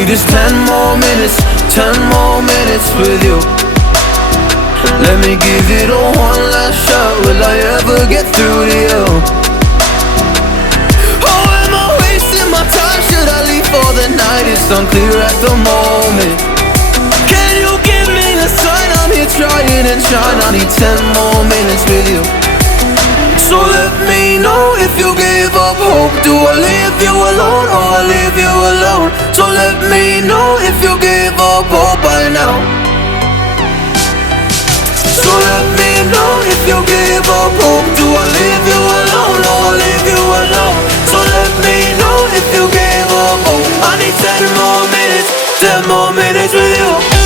need is 10 more minutes, 10 more minutes with you. Let me give it a one last shot. Will I ever get through to you? Oh, am I wasting my time? Should I leave for the night? It's unclear at the moment. Can you give me a sign? I'm here trying and trying. I need 10 more minutes with you. So let me know if you gave up hope. Do I leave you alone or I leave you alone? So let me know if you gave up hope by now. So let me know if you gave up hope. Do I leave you alone or I leave you alone? So let me know if you gave up hope. I need 10 more minutes, 10 more minutes with you.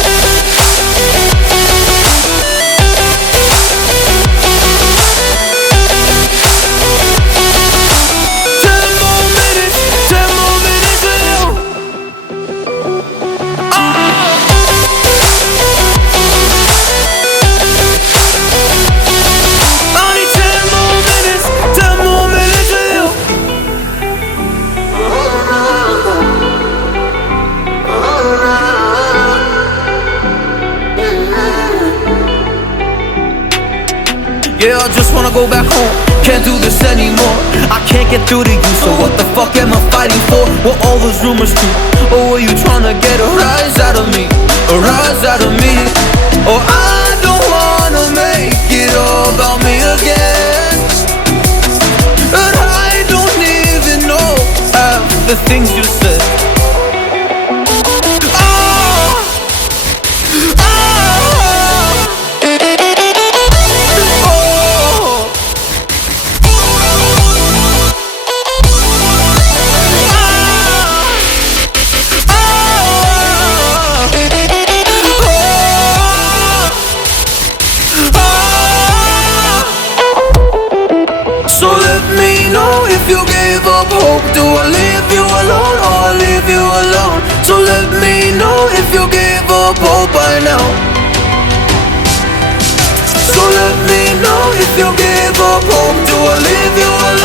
Yeah, I just wanna go back home. Can't do this anymore. I can't get through to you, so what the fuck am I fighting for? Were all those rumors true? Or were you trying to get a rise out of me? A rise out of me? Or I don't wanna make it all about me again. And I don't even know half the things you said. So let me know if you gave up hope. Do I leave you alone or I leave you alone? So let me know if you gave up hope by now. So let me know if you gave up hope. Do I leave you alone?